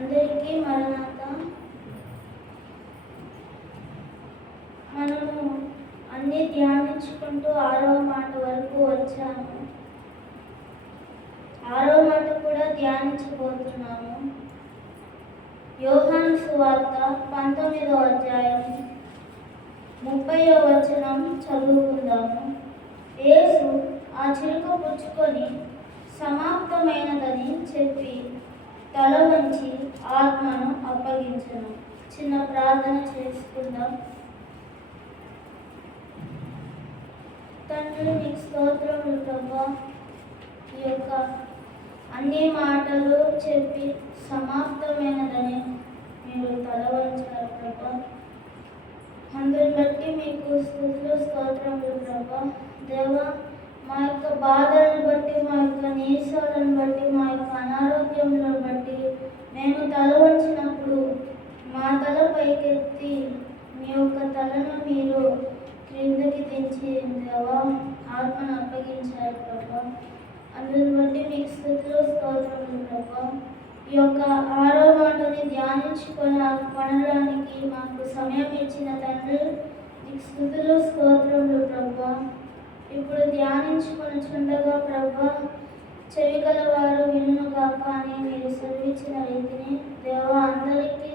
అందరికీ మరణాత. మనము అన్ని ధ్యానించుకుంటూ 6వ మాట వరకు వచ్చాము. 6వ మాట కూడా ధ్యానించబోతున్నాము. యోహాను సువార్త 19వ అధ్యాయం 30వ వచనం చదువుకుందాము. యేసు ఆ చిలుక పుచ్చుకొని సమాప్తమైనదని చెప్పి తల వంచి ఆత్మను అప్పగించెను. చిన్న ప్రార్థన చేసుకుందాం. తండ్రి, నీకు స్తోత్రములు ప్రభా. ఈ యొక్క అన్ని మాటలు చెప్పి సమాప్తమైనదని మీరు తల వంచారు ప్రభా. అందుని బట్టి మీకు స్తుతులు స్తోత్రములు ప్రభా. దేవా, మా యొక్క బాధలను బట్టి, మా యొక్క నీరసాలను బట్టి, మా యొక్క అనారోగ్యములను బట్టి మేము తల వంచినప్పుడు మా తల పైకెత్తి మీ యొక్క తలను మీరు క్రిందకి దించి దేవా ఆత్మను అప్పగించారు ప్రభా. అందుని బట్టి మీకు స్తుతులు స్తోత్రములు ప్రభా. ఈ యొక్క 6వ మాటని ధ్యానించుకొనడానికి మాకు సమయం ఇచ్చిన తండ్రి, నీకు స్తుతులు స్తోత్రములు ప్రభా. ఇప్పుడు ధ్యానించుకొనుచుండగా ప్రభా, చెవి గలవారు వినుగాక అని మీరు సెలవిచ్చిన రీతిని దేవా అందరికీ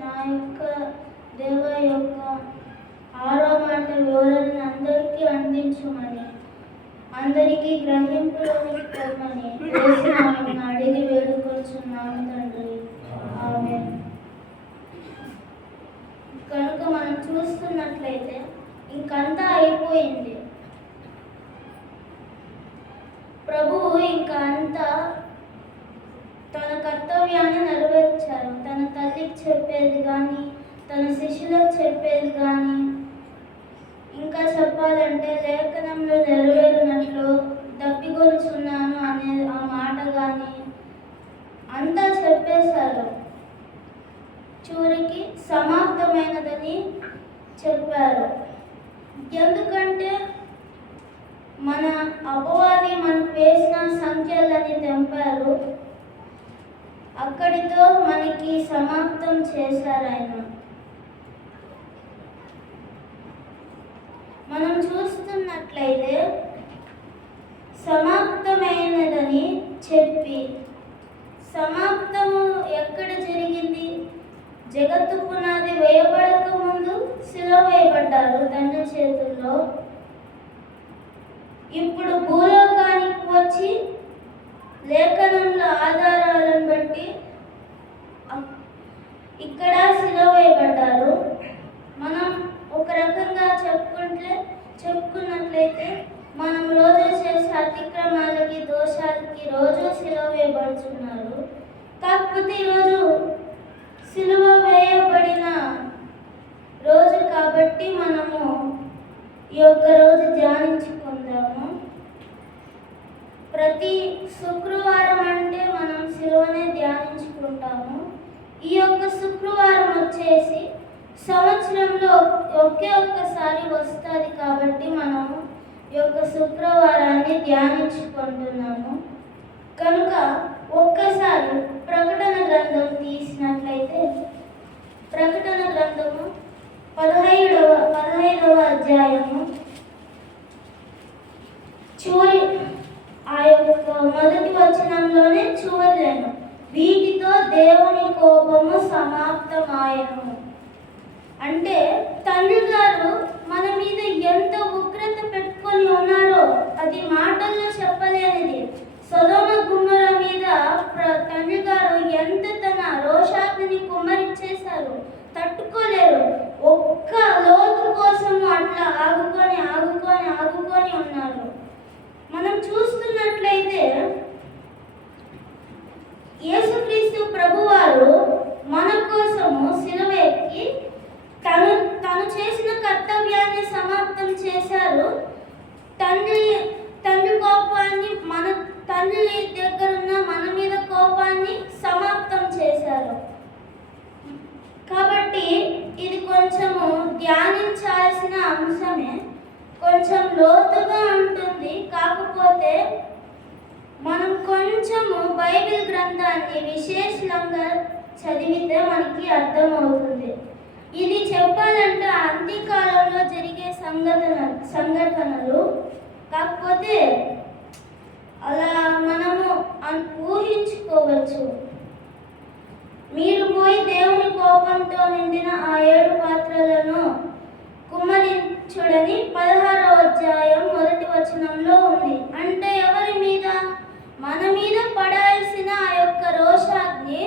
నా యొక్క దేవ యొక్క 6వ మాట వివరణను అందరికీ అందించమని, అందరికీ గ్రహింపులోనికి పొమ్మని యేసునామమున అడిగి వేడుకొనుచున్నాము తండ్రి. ఆమేన్. కనుక మనం చూస్తున్నట్లయితే ఇంకంతా అయిపోయింది. ప్రభువు ఇంకా అంతా తన కర్తవ్యాన్ని నెరవేర్చారు. తన తల్లికి చెప్పేది కానీ, తన శిష్యులకు చెప్పేది కానీ, ఇంకా చెప్పాలంటే లేఖనంలో నెరవేరినట్లు దప్పిగొలుచున్నాను అనే ఆ మాట కానీ అంతా చెప్పేశారు. చివరికి సమాప్తమైనదని చెప్పారు. ఎందుకంటే మన అపవాది మనకు వేసిన సంఖ్యలని తెంపారు. అక్కడితో మనకి సమాప్తం చేశారు ఆయన. మనం చూస్తున్నట్లయితే సమాప్తమైనదని చెప్పి, సమాప్తము ఎక్కడ జరిగింది? జగత్తు పునాది వేయబడక ముందు సిలువ వేయబడ్డారు తండ్రి చేతుల్లో. ఇప్పుడు భూలోకానికి వచ్చి లేఖనంలో ఆధారాలను బట్టి ఇక్కడ సిలువ వేయబడ్డారు. మనం ఒక రకంగా చెప్పుకున్నట్లయితే మనం రోజు చేసే అతిక్రమాలకి, దోషాలకి రోజు సిలువ వేయబడుతున్నారు. కాకపోతే ఈరోజు సిలువ వేయబడిన రోజు కాబట్టి మనము ఈ యొక్క రోజు ధ్యానించుకుందాము. ప్రతి శుక్రవారం అంటే మనం సిలువనే ధ్యానించుకుంటాము. ఈ యొక్క శుక్రవారం వచ్చేసి సంవత్సరంలో ఒకే ఒక్కసారి వస్తుంది కాబట్టి మనము ఈ యొక్క శుక్రవారాన్ని ధ్యానించుకుంటున్నాము. కనుక ఒక్కసారి ప్రకటన గ్రంథం తీసినట్లయితే, ప్రకటన గ్రంథము 15వ అధ్యాయము చివరి ఆ యొక్క మొదటి వచనంలోనే చూడలేను, వీటితో దేవుని కోపము సమాప్తమాయను. అంటే తండ్రి గారు మన మీద ఎంత ఉగ్రత పెట్టుకొని ఉన్నారో అది మాటల్లో చెప్పలేనిది. సొదొమ గుమ్మర మీద తండ్రి గారు ఎంత తన రోషాగ్నిని కుమ్మరించేశారు, తట్టుకోలేరు. ఒక్క లోతు కోసం అట్లా ఆగుకొని ఉన్నారు. మనం చూస్తున్నట్లయితే యేసుక్రీస్తు ప్రభువారు మన కోసము సిలువ ఎక్కి తను చేసిన కర్తవ్యాన్ని సమాప్తం చేశారు. తండ్రి కోపాన్ని, మన తండ్రి దగ్గరున్న మన మీద కోపాన్ని సమాప్తం చేశారు. కాబట్టి ఇది కొంచెము ధ్యానించాల్సిన అంశమే, కొంచెం లోతుగా ఉంటుంది. కాకపోతే మనం కొంచెం కొంచెము బైబిల్ గ్రంథాన్ని విశేషంగా చదివితే మనకి అర్థమవుతుంది. ఇది చెప్పాలంటే అంత్యకాలంలో జరిగే సంఘటనలు. కాకపోతే అలా మనము ఊహించుకోవచ్చు. మీరు పోయి దేవుని కోపంతో నిండిన ఆ 7 పాత్రలను కుమ్మరించుడని 16వ అధ్యాయం 1వ వచనంలో ఉంది. అంటే ఎవరి మీద? మన మీద పడాల్సిన ఆ యొక్క రోషాగ్ని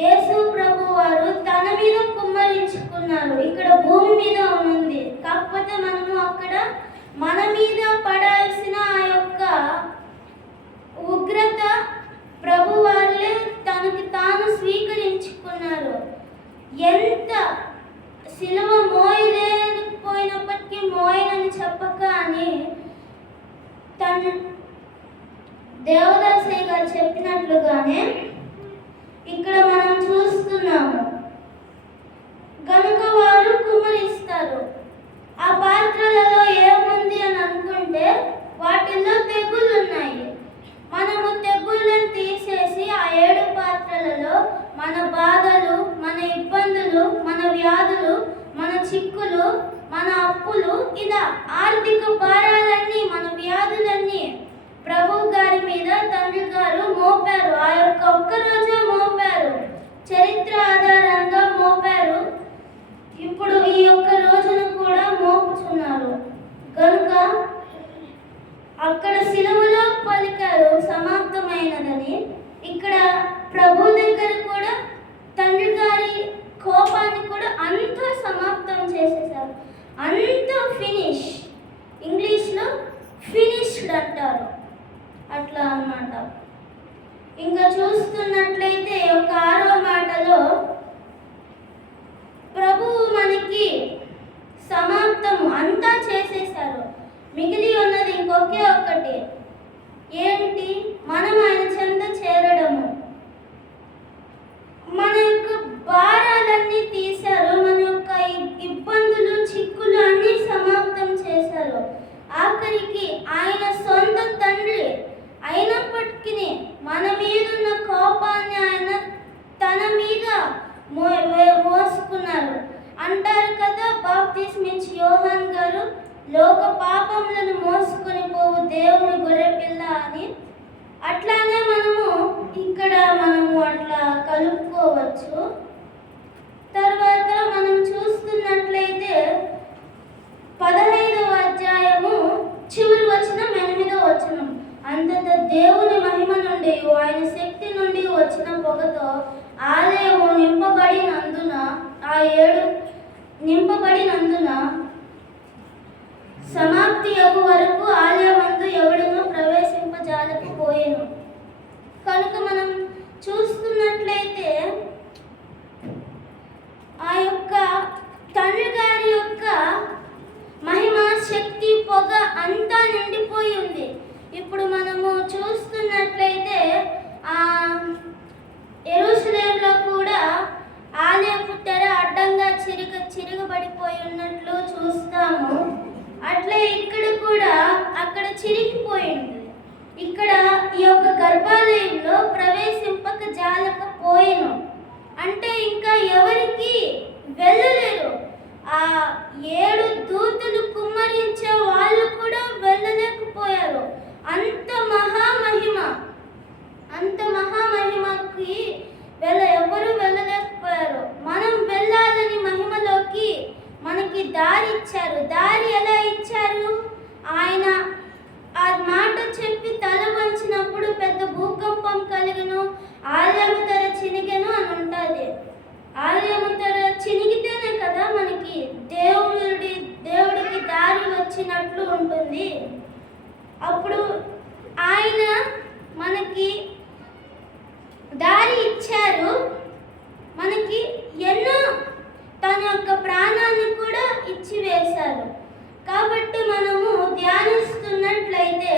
యేసు ప్రభు వారు తన మీద కుమ్మరించుకున్నారు. ఇక్కడ భూమి మీద ఉంది. కాకపోతే మనము అక్కడ మన మీద పడాల్సిన ఆ యొక్క ఉగ్రత ప్రభు వారే తనకి తాను స్వీకరించుకున్నారు. ఎంత సిలువ మోయలేకపోయినప్పటికీ మోయనని చెప్పక అని తను దేవదాసయ్య గారు చెప్పినట్లుగానే ఇక్కడ మనం చూస్తున్నాము. గనుక వారు కుమ్మరిస్తారు. ఆ పాత్రలలో ఏముంది అని అనుకుంటే వాటిల్లో తెగుళ్ళు ఉన్నాయి. మనము తెగుళ్ళను తీసేసి ఆ 7 పాత్రలలో మన బాధలు, మన ఇబ్బందులు, మన వ్యాధులు, మన చిక్కులు, మన అప్పులు, ఇలా ఆర్థిక భారాలన్నీ, మన వ్యాధులన్నీ ప్రభు గారి మీద తండ్రి గారు మోపారు. ఆ యొక్క ఒక్కరోజే మోపారు. చరిత్ర ఆధారంగా మోపారు. ఇప్పుడు ఈ యొక్క రోజును కూడా మోపుచున్నారు. కనుక అక్కడ సిలువలో పలికారు సమాప్తమైనదని. ఇక్కడ ప్రభు దగ్గర కూడా తండ్రి గారి కోపాన్ని కూడా అంతా సమాప్తం చేసేసారు. అంతా ఫినిష్. ఇంగ్లీష్లో ఫినిష్డ్ అంటారు. అట్లా అన్నమాట. ఇంకా చూస్తున్నట్లయితే ఒక 6వ మాటలో ప్రభువు మనకి సమాప్తము అంతా చేసేశారు. మిగిలి ఉన్నది ఇంకొకే ఒక్కటి. ఏంటి? మనం ఆయన చెంత చేరడము. మన యొక్క భారాలన్నీ తీశారు. మన యొక్క ఇబ్బందులు, చిక్కులు అన్నీ సమాప్తం చేశారు. ఆఖరికి ఆయన సొంత తండ్రి అయినప్పటికీ మన మీద ఉన్న కోపాన్ని ఆయన తన మీద మోసుకున్నారు. అంటారు కదా బాప్తిస్మిచ్చి యోహాన్ గారు, లోక పాపములను మోసుకొని పోవు దేవుని గొర్రెపిల్ల అని. అట్లానే ఇక్కడ మనము అట్లా కలుపుకోవచ్చు. తర్వాత మనం చూస్తున్నట్లయితే 15వ అధ్యాయము చివరి వచనం 8వ వచనం. అంతట దేవుని మహిమ నుండి ఆయన శక్తి నుండి వచ్చిన పొగతో ఆలయము నింపబడినందున సమాప్తి అగు వరకు ఆలయమందు ఎవడునూ ప్రవేశింపజాలకపోయెను. కనుక మనం చూస్తున్నట్లయితే ఆ యొక్క తండ్రి గారి యొక్క మహిమ, శక్తి, పొగ అంతా నిండిపోయి ఉంది. ఇప్పుడు మనము చూస్తున్నట్లయితే యెరూషలేములో కూడా ఆలయపు తెర అడ్డంగా చిరగబడిపోయి ఉన్నట్లు చూస్తాము. అట్లే ఇక్కడ కూడా అక్కడ చిరిగిపోయింది. ఇక్కడ ఈ యొక్క గర్భాలయంలో ప్రవేశింపక జాలకపోయెను. అంటే ఇంకా ఎవరికి వెళ్ళలేరు. ఆ 7 దూతలు కుమ్మరించే వాళ్ళు కూడా వెళ్ళలేకపోయారు. అంత మహామహిమకి ఎవరు వెళ్ళలేకపోయారు. మనం వెళ్ళాలని మహిమలోకి మనకి దారి ఇచ్చారు. దారి ఎలా ఇచ్చారు? ఆయన ఆ మాట చెప్పి తల వంచినప్పుడు పెద్ద భూకంపం కలిగను, ఆలయము తెర చినిగెను అని ఉంటుంది. ఆలయము తెర చినిగితేనే కదా మనకి దేవుడికి దారి వచ్చినట్లు ఉంటుంది. అప్పుడు ఆయన మనకి దారి ఇచ్చారు. మనకి ఎన్నో తన యొక్క ప్రాణాన్ని కూడా ఇచ్చి వేశారు. కాబట్టి మనము ధ్యానిస్తున్నట్లయితే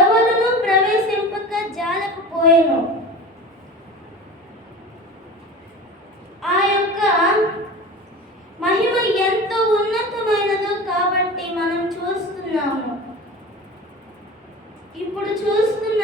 ఎవరును ప్రవేశింపక జాలకపోయెను. ఆ యొక్క మహిమ ఎంతో ఉన్నతమైనదో కాబట్టి మనం చూస్తున్నాము. ఇప్పుడు చూస్తున్న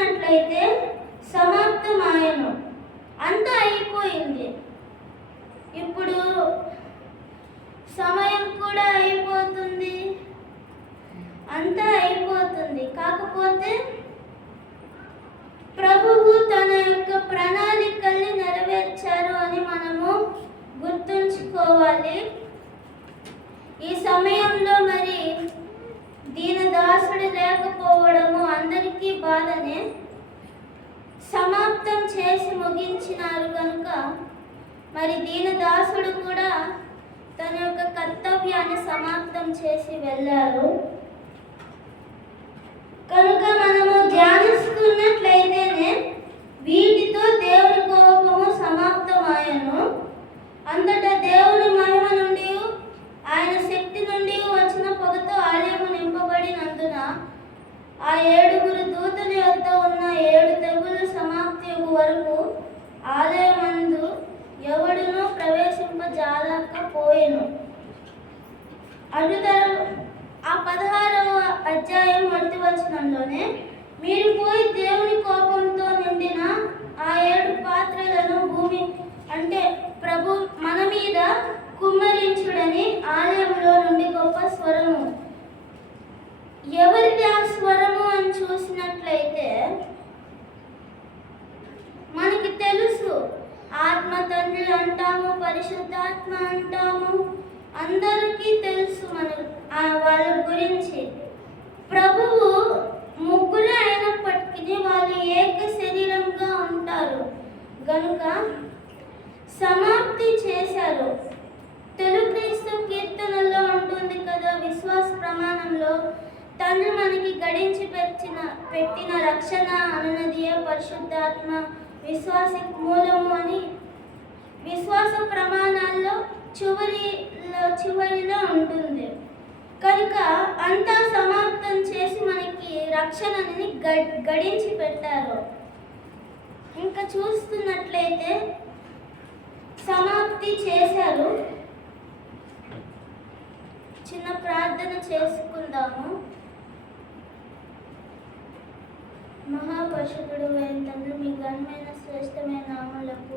మరి దీనదాసుడు కూడా తన యొక్క కర్తవ్యాన్ని సమాప్తం చేసి వెళ్ళారు. కనుక మనము ధ్యానిస్తున్నట్లయితేనే వీటితో దేవుని కోపము సమాప్తమాయను. అంతటా దేవుని మహిమ నుండి ఆయన శక్తి నుండి వచ్చిన పొగతో ఆలయము నింపబడినందున ఆ 7 దూతల యొద్ద ఉన్న 7 తెగులు సమాప్తి వరకు ఆలయమందు ఎవడునూ ప్రవేశింపజాలకపోయెను. ఆ 16వ అధ్యాయం 1వ వచనంలోనే మీరు పోయి దేవుని కోపంతో నిండిన ఆ 7 పాత్రలను భూమి అంటే ప్రభు మన మీద కుమ్మరించుడని ఆలయంలో నుండి గొప్ప స్వరము. ఎవరిది ఆ స్వరము అని చూసినట్లయితే మనకి తెలుసు, ఆత్మ తండ్రి అంటాము, పరిశుద్ధాత్మ అంటాము, అందరికీ తెలుసు వాళ్ళ గురించి. ప్రభువు ముగ్గురు అయినప్పటికీ వాళ్ళు ఏక శరీరంగా ఉంటారు గనుక సమాప్తి చేశారు. తెలుగు క్రీస్తు కీర్తనలో ఉంటుంది కదా, విశ్వాస ప్రమాణంలో తండ్రి మనకి గడించి పెట్టిన రక్షణ అనున్నదియే పరిశుద్ధాత్మ విశ్వాసకి మూలము అని విశ్వాస ప్రమాణాల్లో చివరిలో ఉంటుంది. కనుక అంతా సమాప్తం చేసి మనకి రక్షణని గడించి పెట్టారు. ఇంకా చూస్తున్నట్లయితే సమాప్తి చేశారు. చిన్న ప్రార్థన చేసుకుందాము. మహాపరిశుద్ధుడు అయిన తండ్రి, మీ ఘనమైన శ్రేష్టమైన నామములకు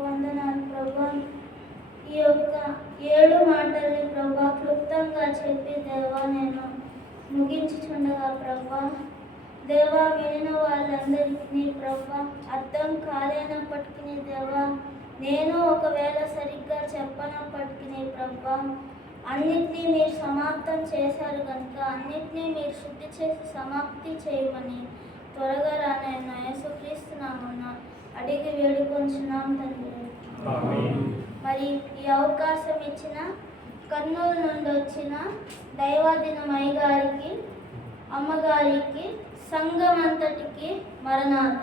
వందనాలు ప్రభా. ఈ యొక్క 7 మాటల్ని ప్రభా క్లుప్తంగా చెప్పి దేవా నేను ముగించుచుండగా ప్రభా, దేవా వినిన వాళ్ళందరికీ ప్రభా అర్థం కాలేనప్పటికీ దేవా, నేను ఒకవేళ సరిగ్గా చెప్పనప్పటికీ ప్రభా అన్నిటినీ మీరు సమాప్తం చేశారు కనుక అన్నిటినీ మీరు శుద్ధి చేసి సమాప్తి చేయమని త్వరగా రానైనా యేసుక్రీస్తు నామమున అడిగి వేడుకొంచున్నాం తండ్రి. మరి ఈ అవకాశం ఇచ్చిన కర్నూలు నుండి వచ్చిన దైవాధీనమయ్య గారికి, అమ్మగారికి, సంఘం అంతటికి మరణాత.